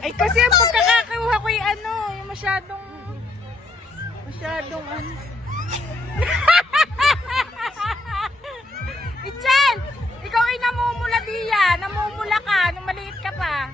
Ay, kasi ang pagkakakuha ko yung ano, yung masyadong ano. Itchan! Ikaw ay namumula diya. Namumula ka nung maliit ka pa.